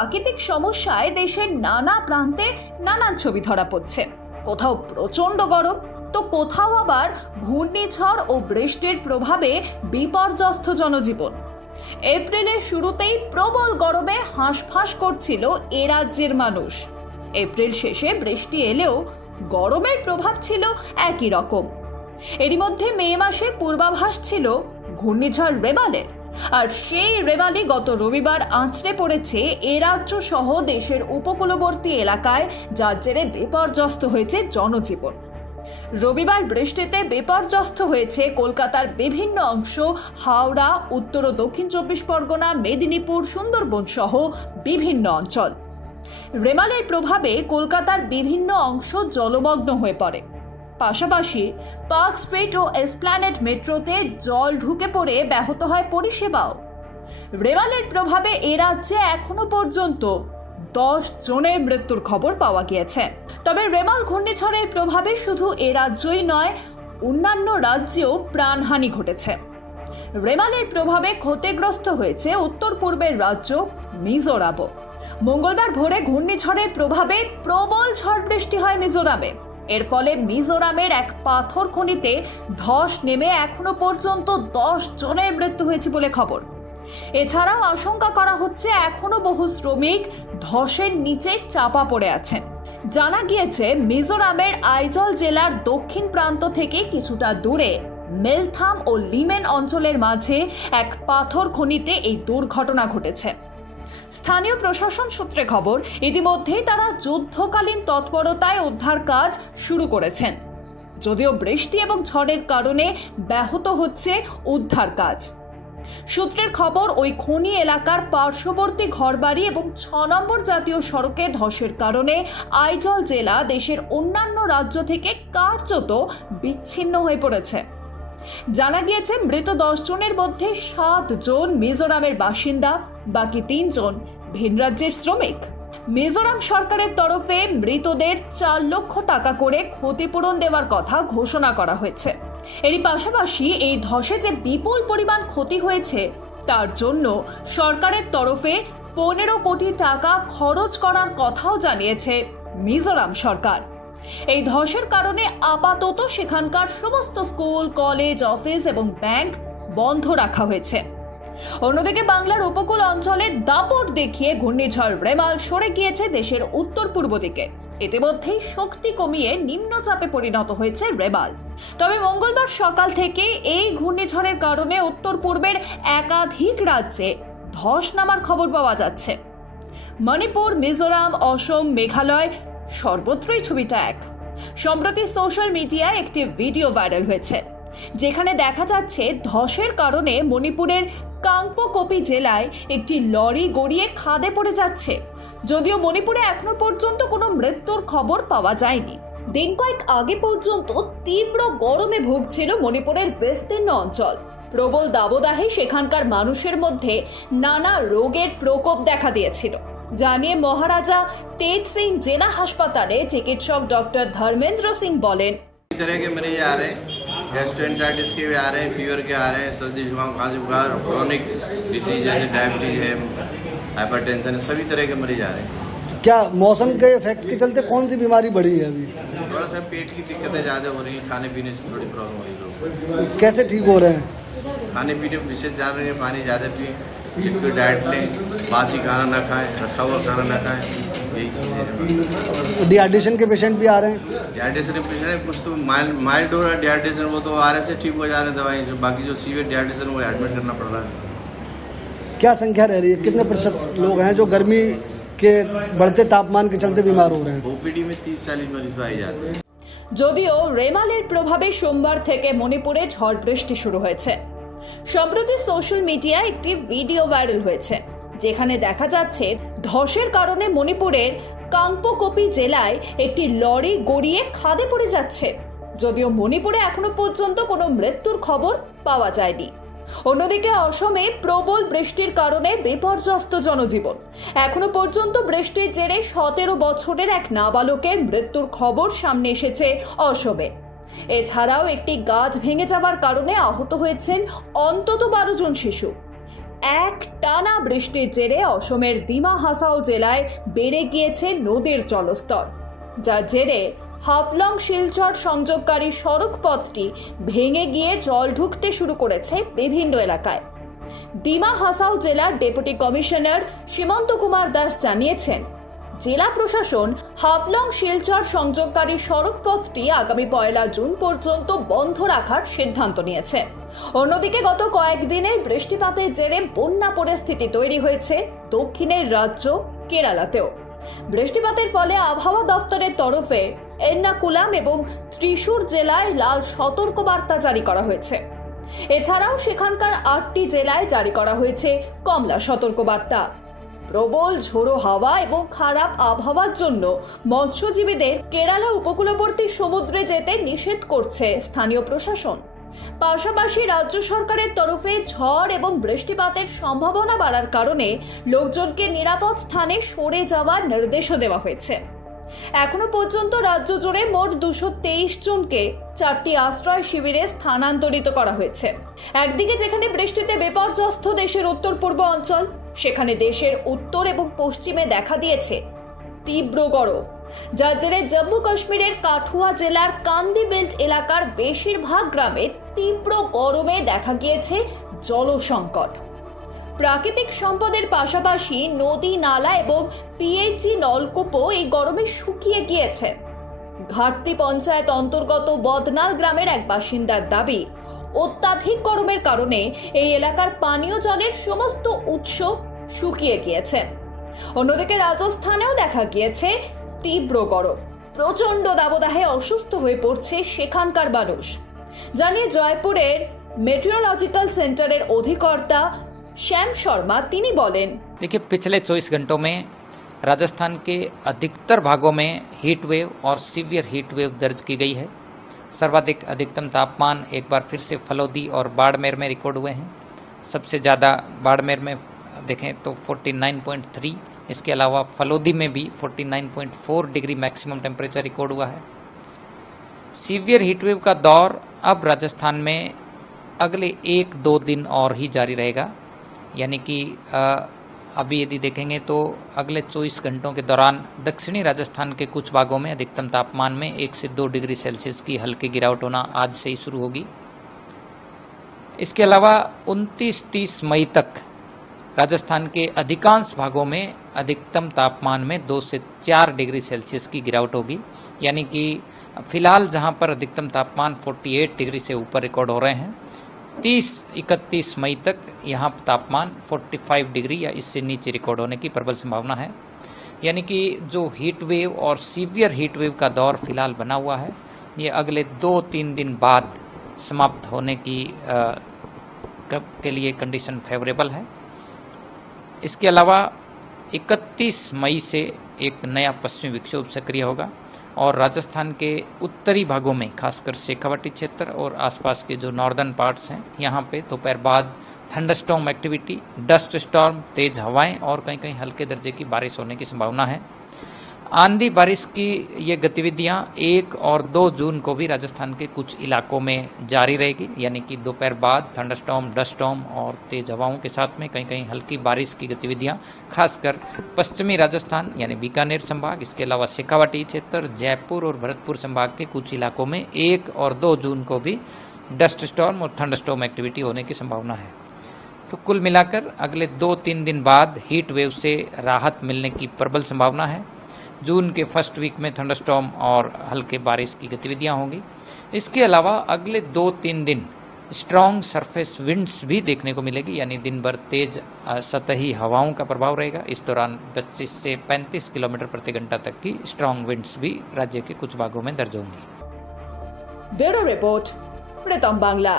প্রাকৃতিক সমস্যায় দেশের নানা প্রান্তে নানান ছবি ধরা পড়ছে। কোথাও প্রচণ্ড গরম, তো কোথাও আবার ঘূর্ণিঝড় ও বৃষ্টির প্রভাবে বিপর্যস্ত জনজীবন। এপ্রিলের শুরুতেই প্রবল গরমে হাঁসফাঁস করছিল এ রাজ্যের মানুষ। এপ্রিল শেষে বৃষ্টি এলেও গরমের প্রভাব ছিল একই রকম। এরই মধ্যে মে মাসে পূর্বাভাস ছিল ঘূর্ণিঝড় রেবালের আর সেই রেবালি গত রবিবার আঁচড়ে পড়েছে এ রাজ্য সহ দেশের উপকূলবর্তী এলাকায়, যার জেরে বিপর্যস্ত হয়েছে জনজীবন। রবিবার বৃষ্টিতে বিপর্যস্ত হয়েছে কলকাতার বিভিন্ন অংশ, হাওড়া, উত্তর ও দক্ষিণ চব্বিশ পরগনা, মেদিনীপুর, সুন্দরবন সহ বিভিন্ন অঞ্চল। রেমালের প্রভাবে কলকাতার বিভিন্ন অংশ জলমগ্ন হয়ে পড়ে। পাশাপাশি পার্ক স্ট্রিট ও এসপ্ল্যানেড মেট্রোতে জল ঢুকে পড়ে ব্যাহত হয় পরিষেবাও। রেমালের প্রভাবে এ রাজ্যে এখনও পর্যন্ত দশ জনের মৃত্যুর খবর পাওয়া গিয়েছে। তবে রেমাল ঘূর্ণিঝড়ের প্রভাবে শুধু এ রাজ্যই নয়, অন্যান্য রাজ্যেও প্রাণহানি ঘটেছে। রেমালের প্রভাবে ক্ষতিগ্রস্ত হয়েছে উত্তর পূর্বের রাজ্য মিজোরামও। মঙ্গলবার ভোরে ঘূর্ণিঝড়ের প্রভাবে প্রবল ঝড় বৃষ্টি হয় মিজোরামে। এর ফলে মিজোরামের এক পাথর খনিতে ধস নেমে এখনও পর্যন্ত দশ জনের মৃত্যু হয়েছে বলে খবর। এছাড়াও আশঙ্কা করা হচ্ছে এখনও বহু শ্রমিক ধসের নিচে চাপা পড়ে আছেন। জানা গিয়েছে, মিজোরামের আইজল জেলার দক্ষিণ প্রান্ত থেকে কিছুটা দূরে মেলথাম ও লিমেন অঞ্চলের মাঝে এক পাথর খনিতে এই দুর্ঘটনা ঘটেছে। স্থানীয় প্রশাসন সূত্রে খবর ইতিমধ্যেই তারা যুদ্ধকালীন তৎপরতায় উদ্ধার কাজ শুরু করেছেন। যদিও বৃষ্টি এবং ঝড়ের কারণে ব্যাহত হচ্ছে উদ্ধার কাজ। সূত্রের খবর, ওই খনি এলাকার পার্শ্ববর্তী ঘরবাড়ি এবং ছ নম্বর জাতীয় সড়কে ধসের কারণে আইজল জেলা দেশের অন্যান্য রাজ্য থেকে কার্যত বিচ্ছিন্ন হয়ে পড়েছে। জানা গিয়েছে, মৃত দশ জনের মধ্যে সাত জন মিজোরামের বাসিন্দা বাকি তিনজন ভিন রাজ্যের শ্রমিক। মিজোরাম সরকারের তরফে মৃতদের চার লক্ষ টাকা করে ক্ষতিপূরণ দেওয়ার কথা ঘোষণা করা হয়েছে। এরই পাশাপাশি এই ধসে যে বিপুল পরিমাণ ক্ষতি হয়েছে, তার জন্য সরকারের তরফে পনেরো কোটি টাকা খরচ করার কথাও জানিয়েছে মিজোরাম সরকার। এই ধসের কারণে আপাতত সেখানকার সমস্ত স্কুল, কলেজ, অফিস এবং ব্যাংক বন্ধ রাখা হয়েছে। অন্যদিকে বাংলার উপকূল অঞ্চলে দাপট দেখিয়ে ঘূর্ণিঝড় রেমাল সরে গিয়েছে দেশের উত্তর পূর্ব দিকে। ইতিমধ্যেই শক্তি কমিয়ে নিম্নচাপে পরিণত হয়েছে রেমাল। তবে মঙ্গলবার সকাল থেকে এই ঘূর্ণিঝড়ের কারণে উত্তর পূর্বের একাধিক রাজ্যে ধস নামার খবর পাওয়া যাচ্ছে। মণিপুর, মিজোরাম, অসম, মেঘালয় সর্বত্রই ছবিটা এক। সম্প্রতি সোশ্যাল মিডিয়ায় একটি ভিডিও ভাইরাল হয়েছে, যেখানে দেখা যাচ্ছে ধসের কারণে মণিপুরের কাংপোকপি জেলায় একটি লরি গড়িয়ে খাদে পড়ে যাচ্ছে। যদিও মণিপুরে এখনও পর্যন্ত কোনো মৃত্যুর খবর পাওয়া যায়নি। দিন কয়েক আগে পর্যন্ত তীব্র গরমে ভুগছিল মণিপুরের বিস্তীর্ণ অঞ্চল। প্রবল দাবদাহে সেখানকার মানুষের মধ্যে নানা রোগের প্রকোপ দেখা দিয়েছিল। জানিয়ে মহারাজা তেজ সিং জেনা হাসপাতালে চিকিৎসক ডক্টর ধর্মেন্দ্র সিং বলেন तरह के रहे हैं भी आ रहे हैं फीवर के आ रहे हैं सर्दी जुकाम खांसी बुखार क्रोनिक डिसीज जैसे डायबिटीज़ है हाइपरटेंशन है सभी तरह के मरीज़ आ रहे हैं। क्या मौसम के इफ़ेक्ट के चलते कौन सी बीमारी बढ़ी है अभी? थोड़ा सा पेट की दिक्कतें ज़्यादा हो रही हैं खाने पीने से थोड़ी प्रॉब्लम हो रही है कैसे ठीक हो रहे हैं? खाने पीने में विशेष ध्यान रखें पानी ज़्यादा पिए लिक्विड डाइट लें बासी खाना ना खाएँ रखा हुआ खाना ना खाएँ। यही चीज़ें हैं डिहाइड्रेशन के पेशेंट भी आ रहे हैं डिहाइड्रेशन के पेशेंट है कुछ तो माइल्ड माइल्ड हो रहा है डिहाइड्रेशन वो तो आर से ठीक हो जा रहे हैं दवाई जो बाकी जो सीवियर डिहाइड्रेशन वो एडमिट करना पड़ रहा है क्या संख्या रह रही है कितने प्रतिशत लोग हैं जो गर्मी के बढ़ते तापमान के चलते बीमार हो रहे हैं ओपीडी में तीस चालीस मरीज तो आ ही जाते हैं যদিও রেমালের প্রভাবে সোমবার থেকে মণিপুরে ঝড় বৃষ্টি শুরু হয়েছে সম্প্রতি সোশ্যাল মিডিয়ায় একটি ভিডিও ভাইরাল হয়েছে যেখানে দেখা যাচ্ছে ধসের কারণে মণিপুরের কাংপোকপি জেলায় একটি লরি গড়িয়ে খাদে পড়ে যাচ্ছে। যদিও মণিপুরে এখনও পর্যন্ত কোনো মৃত্যুর খবর পাওয়া যায়নি। অন্যদিকে অসমে প্রবল বৃষ্টির কারণে বিপর্যস্ত জনজীবন। এখনও পর্যন্ত বৃষ্টির জেরে সতেরো বছরের এক নাবালকের মৃত্যুর খবর সামনে এসেছে অসমে। এছাড়াও একটি গাছ ভেঙে যাওয়ার কারণে আহত হয়েছেন অন্তত বারো জন শিশু। এক টানা বৃষ্টির জেরে অসমের দিমা হাসাও জেলায় বেড়ে গিয়েছে নদীর জলস্তর। যার জেরে হাফলং শিলচর সংযোগকারী সড়ক পথটি ভেঙে গিয়ে জল ঢুকতে শুরু করেছে বিভিন্ন এলাকায়। ডিমা হাসাও জেলার ডেপুটি কমিশনার সীমন্ত কুমার দাস জানিয়েছেন জেলা প্রশাসন হাফলং শিলচর সংযোগকারী সড়ক পথটি আগামী পয়লা জুন পর্যন্ত বন্ধ রাখার সিদ্ধান্ত নিয়েছে। অন্যদিকে গত কয়েকদিনের বৃষ্টিপাতের জেরে বন্যা পরিস্থিতি তৈরি হয়েছে দক্ষিণের রাজ্য কেরালাতেও। বৃষ্টিপাতের ফলে আবহাওয়া দফতরের তরফে এর্নাকুলাম এবং ত্রিশূর জেলায় লাল সতর্কবার্তা জারি করা হয়েছে। এছাড়াও সেখানকার আটটি জেলায় জারি করা হয়েছে কমলা সতর্কবার্তা। প্রবল ঝোড়ো হাওয়া এবং খারাপ আবহাওয়ার জন্য মৎস্যজীবীদের কেরালা উপকূলবর্তী সমুদ্রে যেতে নিষেধ করছে স্থানীয় প্রশাসন। পাশাপাশি রাজ্য সরকারের তরফে ঝড় এবং বৃষ্টিপাতের সম্ভাবনা বাড়ার কারণে লোকজনকে নিরাপদ স্থানে সরে যাওয়ার নির্দেশও দেওয়া হয়েছে। এখনও পর্যন্ত রাজ্য জুড়ে মোট দুশো তেইশ জনকে চারটি আশ্রয় শিবিরে স্থানান্তরিত করা হয়েছে। একদিকে যেখানে বৃষ্টিতে বিপর্যস্ত দেশের উত্তর পূর্ব অঞ্চল সেখানে দেশের উত্তর এবং পশ্চিমে দেখা দিয়েছে তীব্র গরম, যার জেরে জম্মু কাশ্মীরের কাঠুয়া জেলার কান্দি বেল্ট এলাকার বেশিরভাগ গ্রামে তীব্র গরমে দেখা গিয়েছে জলসংকট। প্রাকৃতিক সম্পদের পাশাপাশি নদী, নালা এবং পিএইচি নলকূপও এই গরমে শুকিয়ে গিয়েছে। ঘাটতি পঞ্চায়েত অন্তর্গত বদনাল গ্রামের এক বাসিন্দার দাবি অত্যাধিক গরমের কারণে এই এলাকার পানীয় জলের সমস্ত উৎস শুকিয়ে গিয়েছে অন্যদিকে রাজস্থানেও দেখা গিয়েছে তীব্র গরম প্রচণ্ড দাবদাহে অসুস্থ হয়ে পড়ছে সেখানকার মানুষ জানিয়ে জয়পুরের মেট্রোলজিক্যাল সেন্টারের অধিকর্তা শ্যাম শর্মা তিনি বলেন देखिए पिछले 24 घंटों में राजस्थान के अधिकतर भागों में हीट वेव और सीवियर हीट वेव दर्ज की गई है सर्वाधिक अधिकतम तापमान एक बार फिर से फलोदी और बाड़मेर में रिकॉर्ड हुए हैं। सबसे ज़्यादा बाड़मेर में देखें तो 49.3 इसके अलावा फलोदी में भी 49.4 डिग्री मैक्सिमम टेम्परेचर रिकॉर्ड हुआ है। सीवियर हीटवेव का दौर अब राजस्थान में अगले एक दो दिन और ही जारी रहेगा, यानी कि अभी यदि देखेंगे तो अगले 24 घंटों के दौरान दक्षिणी राजस्थान के कुछ भागों में अधिकतम तापमान में एक से दो डिग्री सेल्सियस की हल्की गिरावट होना आज से ही शुरू होगी। इसके अलावा 29-30 मई तक राजस्थान के अधिकांश भागों में अधिकतम तापमान में दो से चार डिग्री सेल्सियस की गिरावट होगी। यानी कि फ़िलहाल जहाँ पर अधिकतम तापमान 48 डिग्री से ऊपर रिकॉर्ड हो रहे हैं 30-31 मई तक यहाँ तापमान 45 डिग्री या इससे नीचे रिकॉर्ड होने की प्रबल संभावना है। यानी कि जो हीट वेव और सीवियर हीट वेव का दौर फ़िलहाल बना हुआ है, ये अगले दो तीन दिन बाद समाप्त होने की कब- के लिए कंडीशन फेवरेबल है। इसके अलावा 31 मई से एक नया पश्चिमी विक्षोभ सक्रिय होगा। और राजस्थान के उत्तरी भागों में, खासकर शेखावटी क्षेत्र और आसपास के जो नॉर्दर्न पार्ट्स हैं, यहाँ पे दोपहर बाद थंडरस्टॉर्म एक्टिविटी डस्ट स्टॉर्म तेज हवाएँ और कहीं कहीं हल्के दर्जे की बारिश होने की संभावना है। आंधी बारिश की ये गतिविधियाँ एक और दो जून को भी राजस्थान के कुछ इलाकों में जारी रहेगी। यानी कि दोपहर बाद थंडरस्टॉर्म, डस्टॉर्म और तेज हवाओं के साथ में कहीं कहीं हल्की बारिश की गतिविधियाँ, खासकर पश्चिमी राजस्थान यानी बीकानेर संभाग, इसके अलावा शेखावाटी क्षेत्र, जयपुर और भरतपुर संभाग के कुछ इलाकों में एक और दो जून को भी डस्ट स्टॉर्म और थंडरस्टॉर्म एक्टिविटी होने की संभावना है। तो कुल मिलाकर अगले दो तीन दिन बाद हीट वेव से राहत मिलने की प्रबल संभावना है। जून के फ़र्स्ट वीक में थंडरस्टॉम और हल्के बारिश की गतिविधियाँ होंगी। इसके अलावा अगले दो तीन दिन स्ट्रॉन्ग सरफेस विंड्स भी देखने को मिलेगी, यानी दिन भर तेज सतही हवाओं का प्रभाव रहेगा। इस दौरान 25 से 35 किलोमीटर प्रति घंटा तक की स्ट्रॉन्ग विंड्स भी राज्य के कुछ भागों में दर्ज होंगी। Bureau report, Pritam Bangla.